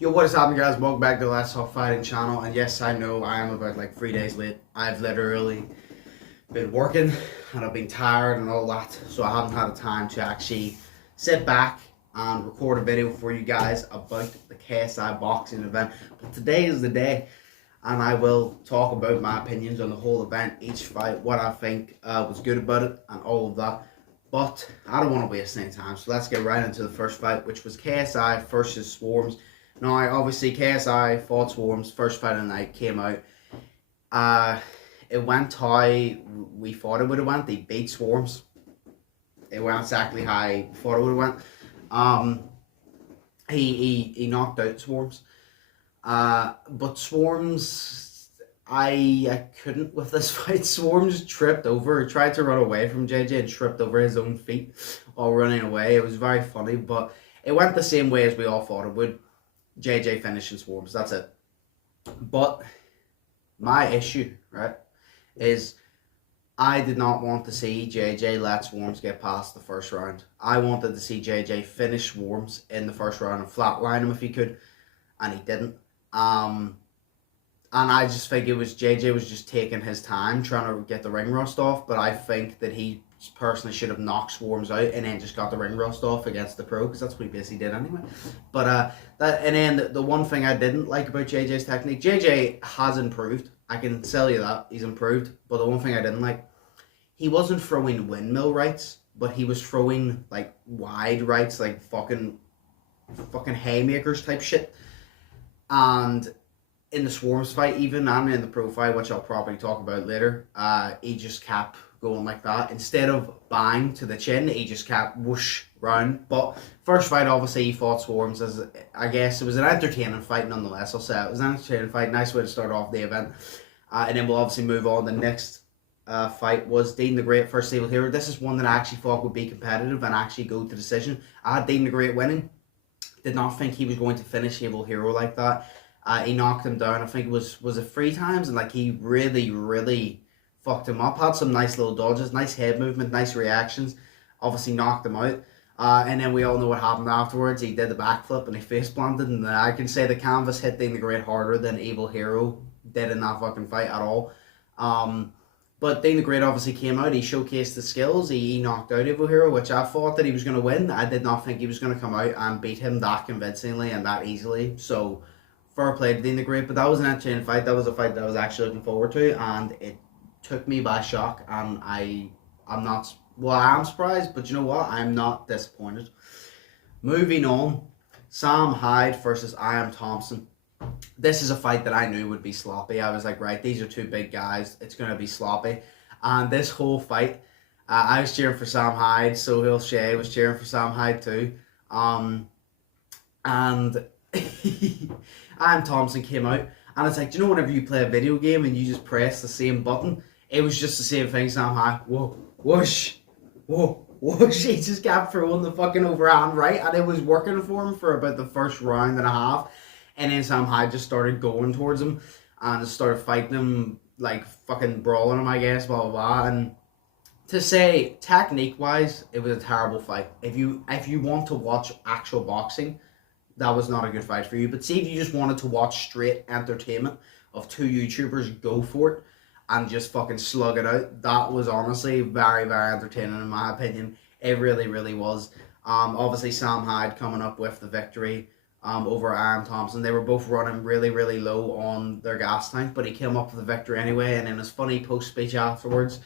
Yo, what is happening, guys? Welcome back to the Let's Talk Fighting channel. And yes, I know I am about like 3 days late. I've literally been working and I've been tired and all that, so I haven't had the time to actually sit back and record a video for you guys about the KSI boxing event. But today is the day, and I will talk about my opinions on the whole event, each fight, what I think was good about it, and all of that. But I don't want to waste any time, so let's get right into the first fight, which was KSI versus Swarms. Now, obviously, KSI fought Swarms. First fight of the night came out. It went how we thought it would have went. They beat Swarms. It went exactly how I thought it would have went. He knocked out Swarms. But Swarms, I couldn't with this fight. Swarms tripped over, tried to run away from JJ and tripped over his own feet while running away. It was very funny, but it went the same way as we all thought it would. JJ finishing Swarms, that's it. But my issue, right, is I did not want to see JJ let Swarms get past the first round. I wanted to see JJ finish Swarms in the first round and flatline him if he could, and he didn't. And I just think it was JJ was just taking his time trying to get the ring rust off, but I think that he personally should have knocked Swarms out and then just got the ring rust off against the pro, because that's what he basically did anyway. But the one thing I didn't like about JJ's technique, JJ has improved. I can tell you that he's improved. But the one thing I didn't like, he wasn't throwing windmill rights, but he was throwing like wide rights, like fucking haymakers type shit. And in the Swarms fight, even, and in the pro fight, which I'll probably talk about later, he just kept going like that. Instead of bang to the chin, he just kept whoosh round. But first fight, obviously, he fought Swarms. As I guess it was an entertaining fight nonetheless. I'll say it was an entertaining fight. Nice way to start off the event. And then we'll obviously move on. The next fight was Dean the Great versus Evil Hero. This is one that I actually thought would be competitive and actually go to decision. I had Dean the Great winning. Did not think he was going to finish Evil Hero like that. He knocked him down. I think it was it 3 times, and like he really fucked him up. Had some nice little dodges, nice head movement, nice reactions. Obviously knocked him out. And then we all know what happened afterwards. He did the backflip and he face planted, and I can say the canvas hit Dean the Great harder than Evil Hero did in that fucking fight at all. But Dean the Great obviously came out. He showcased the skills. He knocked out Evil Hero, which I thought that he was going to win. I did not think he was going to come out and beat him that convincingly and that easily. So fair play to Dean the Great. But that was an entertaining fight. That was a fight that I was actually looking forward to, and it took me by shock. And I'm not, well, I am surprised, but you know what? I'm not disappointed. Moving on, Sam Hyde versus Thompson. This is a fight that I knew would be sloppy. I was like, right, these are 2 big guys. It's going to be sloppy. And this whole fight, I was cheering for Sam Hyde. Sohail Shea was cheering for Sam Hyde too. And Thompson came out. And it's like, do you know whenever you play a video game and you just press the same button? It was just the same thing, Sam Hyde. Whoa, whoosh, whoa, whoosh. He just kept throwing the fucking overhand right. And it was working for him for about the first round and a half. And then Sam Hyde just started going towards him and started fighting him, like fucking brawling him, I guess, blah, blah, blah. And to say, technique-wise, it was a terrible fight. If you want to watch actual boxing, that was not a good fight for you. But see, if you just wanted to watch straight entertainment of 2 YouTubers go for it and just fucking slug it out, that was honestly very, very entertaining in my opinion. It really was. Obviously, Sam Hyde coming up with the victory over Thompson. They were both running really low on their gas tank, but he came up with the victory anyway. And in his funny post-speech afterwards,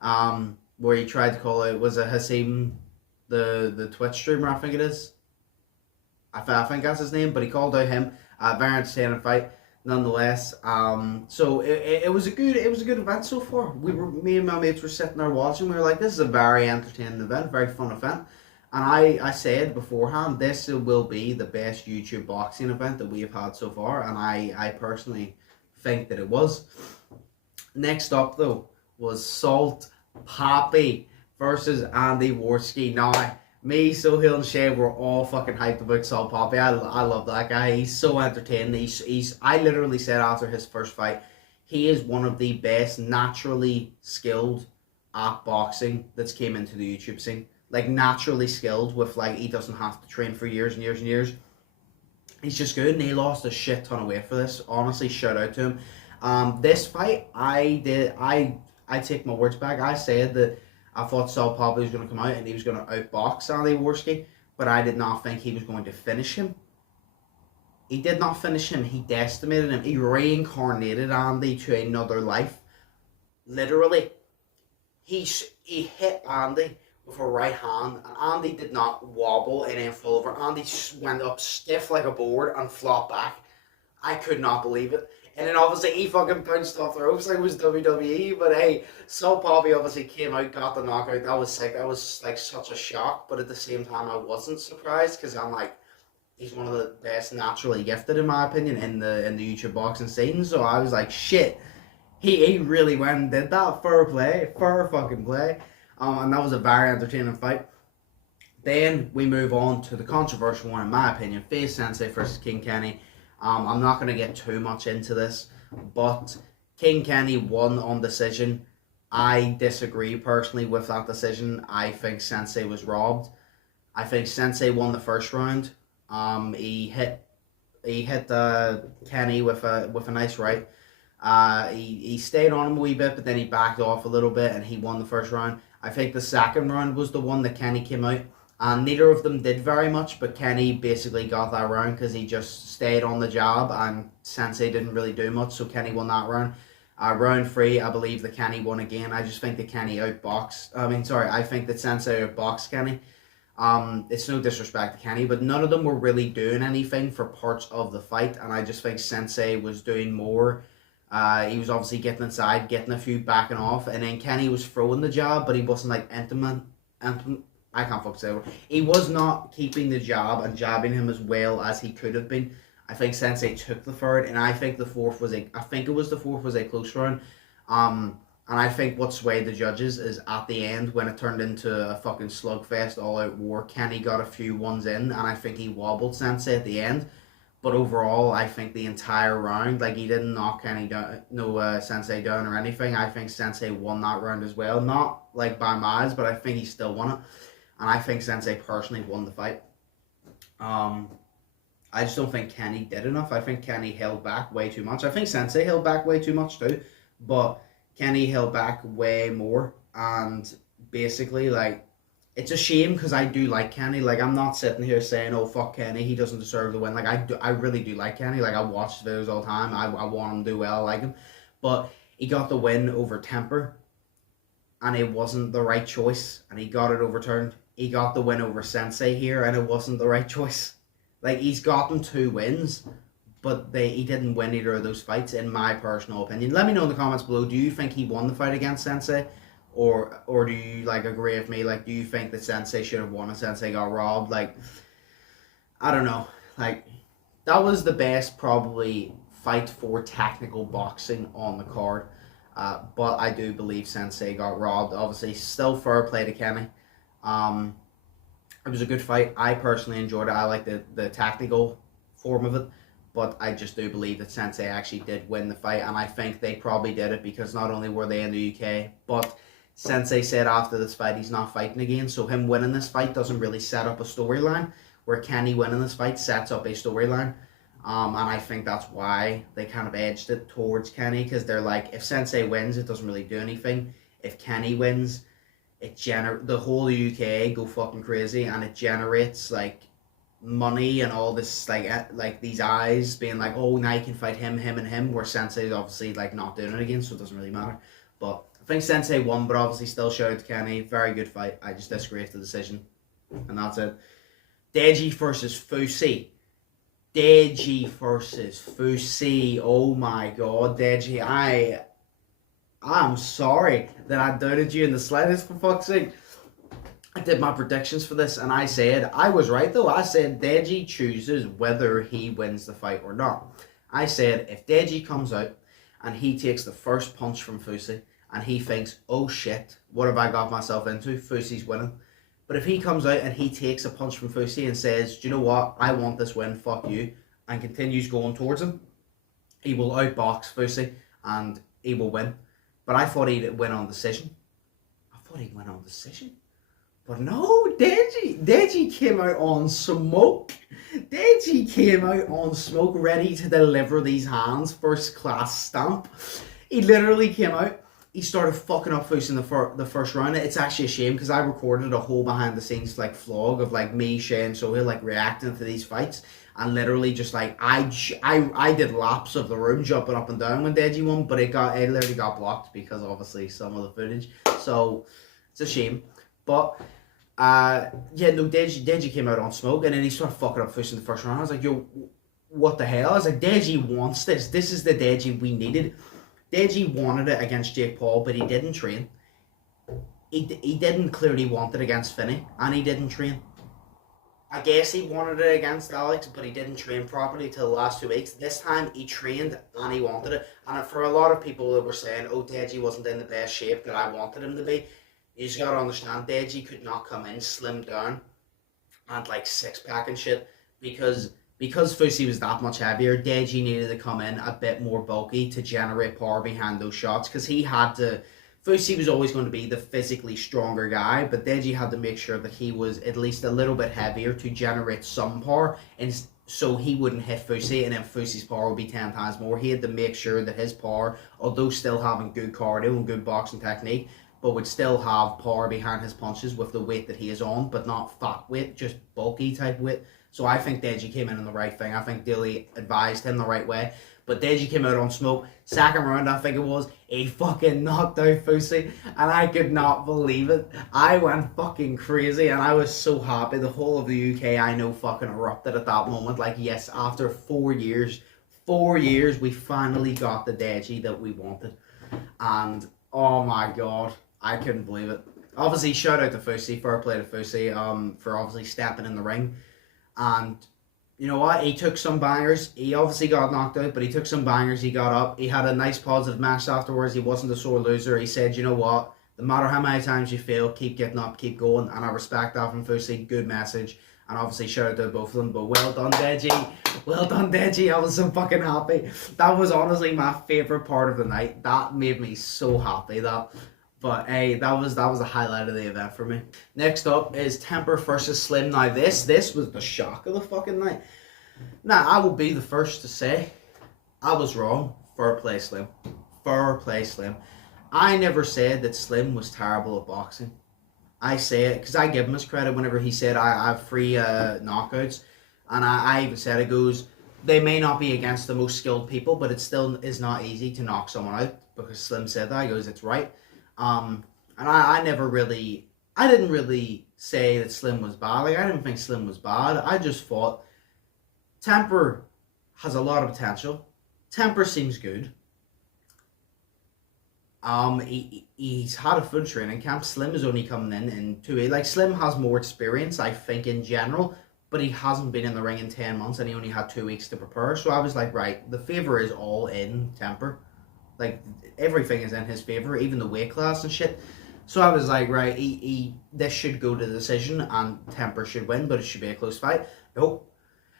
where he tried to call it, was it Hasim, the Twitch streamer, I think it is. I think that's his name, but he called out him. Very entertaining fight nonetheless. So it was a good event so far. Me and my mates were sitting there watching. We were like, this is a very entertaining event, very fun event. And I said beforehand, this will be the best YouTube boxing event that we have had so far. And I personally think that it was. Next up, though, was Salt Papi versus Andy Warsky. Now, me, Sohail, and Shea were all fucking hyped about Salt Papi. I love that guy. He's so entertaining. I literally said after his first fight, he is one of the best naturally skilled at boxing that's came into the YouTube scene. Like, naturally skilled with, like, he doesn't have to train for years and years and years. He's just good, and he lost a shit ton of weight for this. Honestly, shout out to him. This fight, I take my words back. I said that I thought Saul Poppy was going to come out and he was going to outbox Andy Warsky, but I did not think he was going to finish him. He did not finish him. He decimated him. He reincarnated Andy to another life. Literally, he hit Andy with a right hand, and Andy did not wobble and then fall over. Andy went up stiff like a board and flopped back. I could not believe it. And then obviously he fucking bounced off the ropes like it was WWE. But hey, Saul Poppy obviously came out, got the knockout. That was sick. That was like such a shock. But at the same time, I wasn't surprised because I'm like, he's one of the best naturally gifted in my opinion in the YouTube boxing scene. So I was like, shit, he really went and did that. Fair play, fair fucking play. And that was a very entertaining fight. Then we move on to the controversial one in my opinion, Face Sensei versus King Kenny. I'm not going to get too much into this, but King Kenny won on decision. I disagree personally with that decision. I think Sensei was robbed. I think Sensei won the first round. He hit Kenny with a nice right. He stayed on him a wee bit, but then he backed off a little bit and he won the first round. I think the second round was the one that Kenny came out. And neither of them did very much, but Kenny basically got that round because he just stayed on the job and Sensei didn't really do much, so Kenny won that round. Round 3, I believe that Kenny won again. I just think that Kenny I think that Sensei outboxed Kenny. It's no disrespect to Kenny, but none of them were really doing anything for parts of the fight, and I just think Sensei was doing more. He was obviously getting inside, getting a few backing off, and then Kenny was throwing the jab, but he wasn't like I can't fucking say it. He was not keeping the jab and jabbing him as well as he could have been. I think Sensei took the third, and I think the fourth was a close round. And I think what swayed the judges is at the end when it turned into a fucking slugfest, all out war. Kenny got a few ones in, and I think he wobbled Sensei at the end. But overall, I think the entire round, like, he didn't knock Kenny down, Sensei down or anything. I think Sensei won that round as well, not like by miles, but I think he still won it. And I think Sensei personally won the fight. I just don't think Kenny did enough. I think Kenny held back way too much. I think Sensei held back way too much too. But Kenny held back way more. And basically, like, it's a shame because I do like Kenny. Like, I'm not sitting here saying, oh, fuck Kenny, he doesn't deserve the win. Like, I really do like Kenny. Like, I watch his videos all the time. I want him to do well. I like him. But he got the win over temper. And it wasn't the right choice. And he got it overturned. He got the win over Sensei here, and it wasn't the right choice. Like, he's gotten 2 wins, but he didn't win either of those fights, in my personal opinion. Let me know in the comments below, do you think he won the fight against Sensei? Or do you, like, agree with me? Like, do you think that Sensei should have won and Sensei got robbed? Like, I don't know. Like, that was the best, probably, fight for technical boxing on the card. But I do believe Sensei got robbed. Obviously, still fair play to Kenny. It was a good fight. I personally enjoyed it. I like the tactical form of it, but I just do believe that Sensei actually did win the fight, and I think they probably did it because not only were they in the UK, but Sensei said after this fight he's not fighting again, so him winning this fight doesn't really set up a storyline, where Kenny winning this fight sets up a storyline. And I think that's why they kind of edged it towards Kenny, because they're like, if Sensei wins, it doesn't really do anything. If Kenny wins, the whole UK go fucking crazy, and it generates like money and all this, like these eyes being like, oh, now you can fight him, and him, where Sensei's obviously like not doing it again, so it doesn't really matter. But I think Sensei won, but obviously still shout out to Kenny. Very good fight. I just disagree with the decision, and that's it. Deji versus Fusi. Deji versus Fusi. Oh my god, Deji, I'm sorry that I doubted you in the slightest, for fuck's sake. I did my predictions for this, and I said, I was right though. I said Deji chooses whether he wins the fight or not. I said, if Deji comes out and he takes the first punch from Fusi, and he thinks, oh shit, what have I got myself into? Fusi's winning. But if he comes out and he takes a punch from Fusi and says, do you know what, I want this win, fuck you, and continues going towards him, he will outbox Fusi and he will win. But I thought he'd win on decision. But no, Deji came out on smoke. Deji came out on smoke, ready to deliver these hands, first class stamp. He literally came out. He started fucking up Fusi in the first round. It's actually a shame because I recorded a whole behind the scenes like vlog of like me, Shay, and Sohail like reacting to these fights, and literally just like I did laps of the room jumping up and down when Deji won, but it literally got blocked because obviously some of the footage. So it's a shame, but. Yeah, no, Deji came out on smoke and then he started fucking up Fusi in the first round. I was like, yo, what the hell? I was like, Deji wants this. This is the Deji we needed. Deji wanted it against Jake Paul, but he didn't train. He didn't clearly want it against Finney, and he didn't train. I guess he wanted it against Alex, but he didn't train properly till the last 2 weeks. This time he trained and he wanted it. And for a lot of people that were saying, oh, Deji wasn't in the best shape that I wanted him to be, you just gotta understand, Deji could not come in slimmed down and like six pack and shit because Fusi was that much heavier. Deji needed to come in a bit more bulky to generate power behind those shots because he had to. Fusi was always going to be the physically stronger guy, but Deji had to make sure that he was at least a little bit heavier to generate some power, and so he wouldn't hit Fusi, and then Fusi's power would be 10 times more. He had to make sure that his power, although still having good cardio and good boxing technique, but would still have power behind his punches with the weight that he is on, but not fat weight, just bulky type weight. So I think Deji came in on the right thing. I think Dilly advised him the right way. But Deji came out on smoke. Second round, I think it was, he fucking knocked out Fusi, and I could not believe it. I went fucking crazy, and I was so happy. The whole of the UK, I know, fucking erupted at that moment. Like, yes, after 4 years, we finally got the Deji that we wanted. And, oh my god, I couldn't believe it. Obviously, shout out to Fusi, fair play to Fusi, for obviously stepping in the ring. And you know what? He took some bangers. He obviously got knocked out, but he took some bangers. He got up. He had a nice positive match afterwards. He wasn't a sore loser. He said, you know what? No matter how many times you fail, keep getting up, keep going. And I respect that from Fusi. Good message. And obviously, shout out to both of them. But well done, Deji. Well done, Deji. I was so fucking happy. That was honestly my favourite part of the night. That made me so happy. But hey, that was a highlight of the event for me. Next up is Temper versus Slim. Now this was the shock of the fucking night. Now I will be the first to say I was wrong. Fair play, Slim. Fair play, Slim. I never said that Slim was terrible at boxing. I say it because I give him his credit whenever he said I have 3 knockouts, and I even said it goes, they may not be against the most skilled people, but it still is not easy to knock someone out, because Slim said that. He goes, it's right. And I didn't really say that Slim was bad. Like, I didn't think Slim was bad. I just thought Temper has a lot of potential. Temper seems good. He's had a full training camp. Slim is only coming in 2 weeks. Like, Slim has more experience, I think, in general, but he hasn't been in the ring in 10 months and he only had 2 weeks to prepare. So I was like, right, the favour is all in Temper. Like, everything is in his favour, even the weight class and shit. So I was like, right, this should go to the decision and Temper should win, but it should be a close fight. Nope.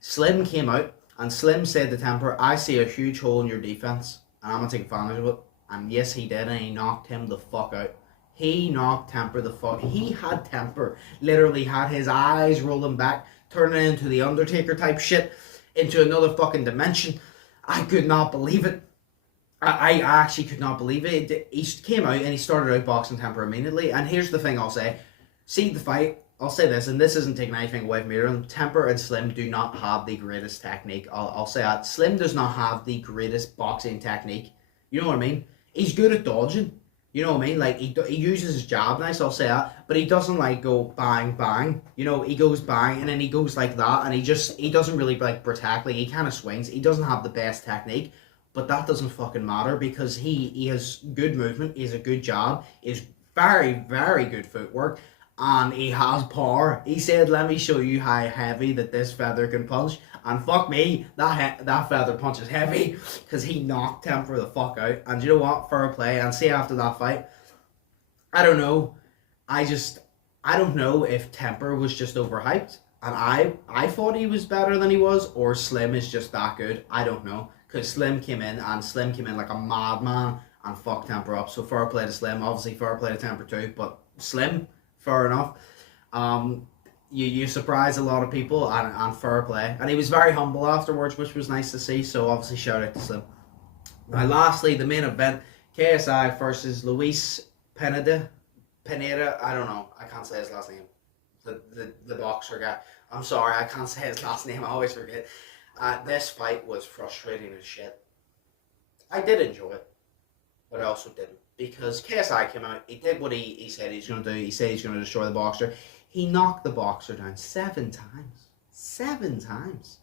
Slim came out and Slim said to Temper, I see a huge hole in your defence and I'm going to take advantage of it. And yes, he did, and he knocked him the fuck out. He knocked Temper the fuck. He had Temper, literally had his eyes rolling back, turning into the Undertaker type shit, into another fucking dimension. I could not believe it. I actually could not believe it. He came out and he started out boxing Temper immediately. And here's the thing I'll say. See the fight, I'll say this, and this isn't taking anything away from either. Temper and Slim do not have the greatest technique. I'll say that. Slim does not have the greatest boxing technique. You know what I mean? He's good at dodging. You know what I mean? Like, he uses his jab nice, I'll say that. But he doesn't, like, go bang, bang. You know, he goes bang, and then he goes like that. And he doesn't really, like, protect. Like, he kind of swings. He doesn't have the best technique. But that doesn't fucking matter because he has good movement, he has a good jab, he has very, very good footwork, and he has power. He said, let me show you how heavy that this feather can punch. And fuck me, that feather punch is heavy because he knocked Temper the fuck out. And you know what? Fair play. And see, after that fight, I don't know. I don't know if Temper was just overhyped and I thought he was better than he was, or Slim is just that good. I don't know. Because Slim came in like a madman and fucked Temper up. So fair play to Slim. Obviously fair play to Temper too. But Slim, fair enough. You surprised a lot of people, and fair play. And he was very humble afterwards, which was nice to see, so obviously shout out to Slim. Now lastly, the main event, KSI versus Luis Pineda, I don't know, I can't say his last name. The boxer guy. I'm sorry, I can't say his last name, I always forget. This fight was frustrating as shit. I did enjoy it, but I also didn't. Because KSI came out, he did what he said he's going to do. He said he's going to destroy the boxer. He knocked the boxer down 7 times. 7 times.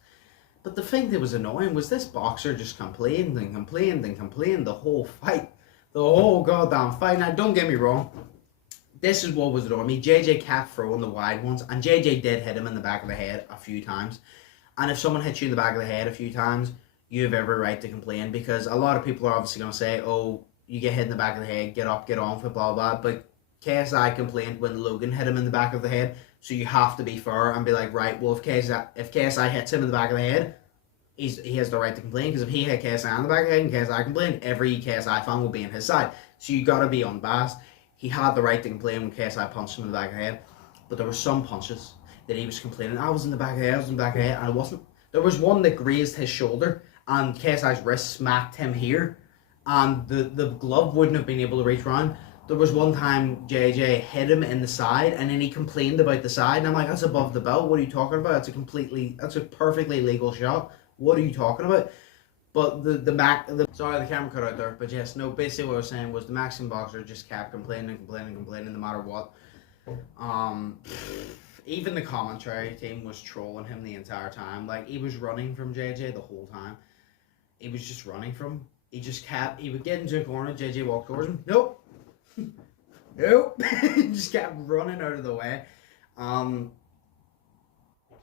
But the thing that was annoying was this boxer just complained and complained and complained the whole fight. The whole goddamn fight. Now, don't get me wrong. This is what was annoying me. JJ kept throwing the wide ones. And JJ did hit him in the back of the head a few times. And if someone hits you in the back of the head a few times, you have every right to complain. Because a lot of people are obviously going to say, oh, you get hit in the back of the head, get up, get on with it, blah, blah, blah. But KSI complained when Logan hit him in the back of the head. So you have to be fair and be like, right, well, if KSI hits him in the back of the head, he has the right to complain. Because if he hit KSI in the back of the head and KSI complained, every KSI fan will be on his side. So you got to be unbiased. He had the right to complain when KSI punched him in the back of the head. But there were some punches that he was complaining, I was in the back of the head, I was in the back of the head, and I wasn't. There was one that grazed his shoulder, and KSI's wrist smacked him here, and the glove wouldn't have been able to reach around. There was one time JJ hit him in the side, and then he complained about the side, and I'm like, that's above the belt, what are you talking about? That's a perfectly legal shot. What are you talking about? But sorry, the camera cut out there, but yes, no, basically what I was saying was the Mexican boxer just kept complaining no matter what. Even the commentary team was trolling him the entire time. Like, he was running from JJ the whole time. He was just running from him. He would get into a corner, JJ walked towards him. Nope. Nope. He just kept running out of the way. And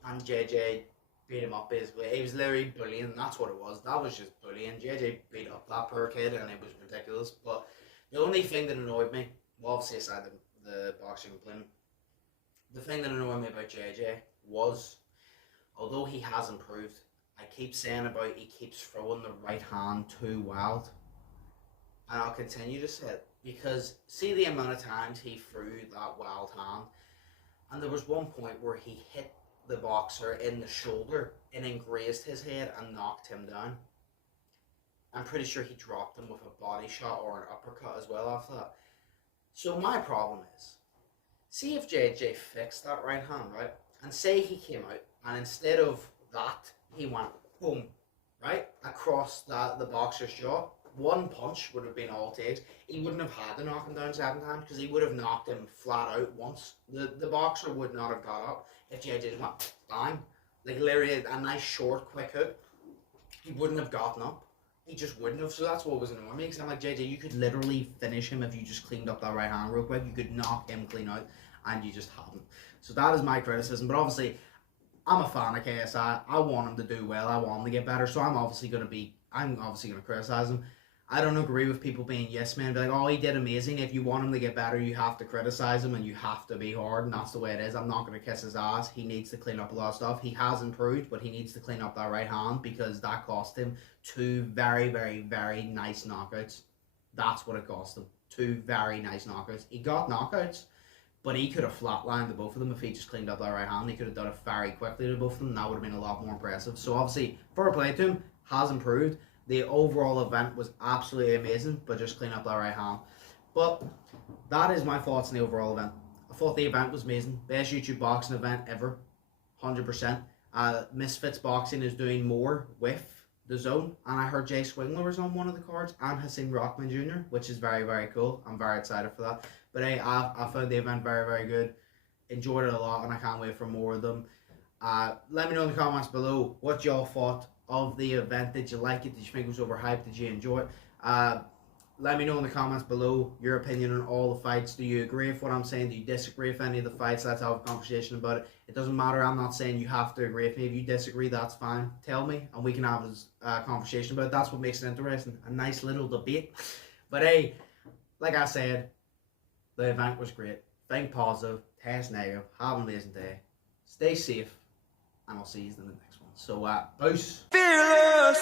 JJ beat him up basically. He was literally bullying, that's what it was. That was just bullying. JJ beat up that poor kid and it was ridiculous. But the only thing that annoyed me, well, obviously aside the boxing complaining, the thing that annoyed me about JJ was, although he has improved, I keep saying about he keeps throwing the right hand too wild. And I'll continue to say it, because see the amount of times he threw that wild hand, and there was one point where he hit the boxer in the shoulder and then grazed his head and knocked him down. I'm pretty sure he dropped him with a body shot or an uppercut as well after that. So my problem is, see if JJ fixed that right hand, right? And say he came out and instead of that, he went boom, right? Across the boxer's jaw. One punch would have been all it takes. He wouldn't have had to knock him down 7 times because he would have knocked him flat out once. The boxer would not have got up if JJ just went bang. Like literally a nice short quick hook. He wouldn't have gotten up. He just wouldn't have. So that's what was annoying me, because I'm like, JJ, you could literally finish him if you just cleaned up that right hand real quick. You could knock him clean out, and you just haven't. So that is my criticism. But obviously, I'm a fan of KSI. I want him to do well. I want him to get better. So I'm obviously going to criticize him. I don't agree with people being yes men, be like, oh, he did amazing. If you want him to get better, you have to criticize him and you have to be hard, and that's the way it is. I'm not going to kiss his ass. He needs to clean up a lot of stuff. He has improved, but he needs to clean up that right hand, because that cost him 2 very, very, very nice knockouts. That's what it cost him. 2 very nice knockouts. He got knockouts, but he could have flatlined the both of them if he just cleaned up that right hand. He could have done it very quickly to both of them, and that would have been a lot more impressive. So obviously, fair play to him, has improved. The overall event was absolutely amazing, but just clean up that right hand. But that is my thoughts on the overall event. I thought the event was amazing. Best YouTube boxing event ever. 100%. Misfits Boxing is doing more with the Zone. And I heard Jay Swingler was on one of the cards, and Hassan Rockman Jr., which is very, very cool. I'm very excited for that. But hey, I found the event very, very good. Enjoyed it a lot, and I can't wait for more of them. Let me know in the comments below what y'all thought of the event. Did you like it? Did you think it was overhyped? Did you enjoy it? Let me know in the comments below your opinion on all the fights. Do you agree with what I'm saying? Do you disagree with any of the fights? Let's have a conversation about it. It doesn't matter. I'm not saying you have to agree with me. If you disagree, that's fine. Tell me, and we can have a conversation about it. That's what makes it interesting. A nice little debate. But hey, like I said, the event was great. Think positive. Test negative. Have an amazing day. Stay safe. And I'll see you in the next one. So, peace. Fearless.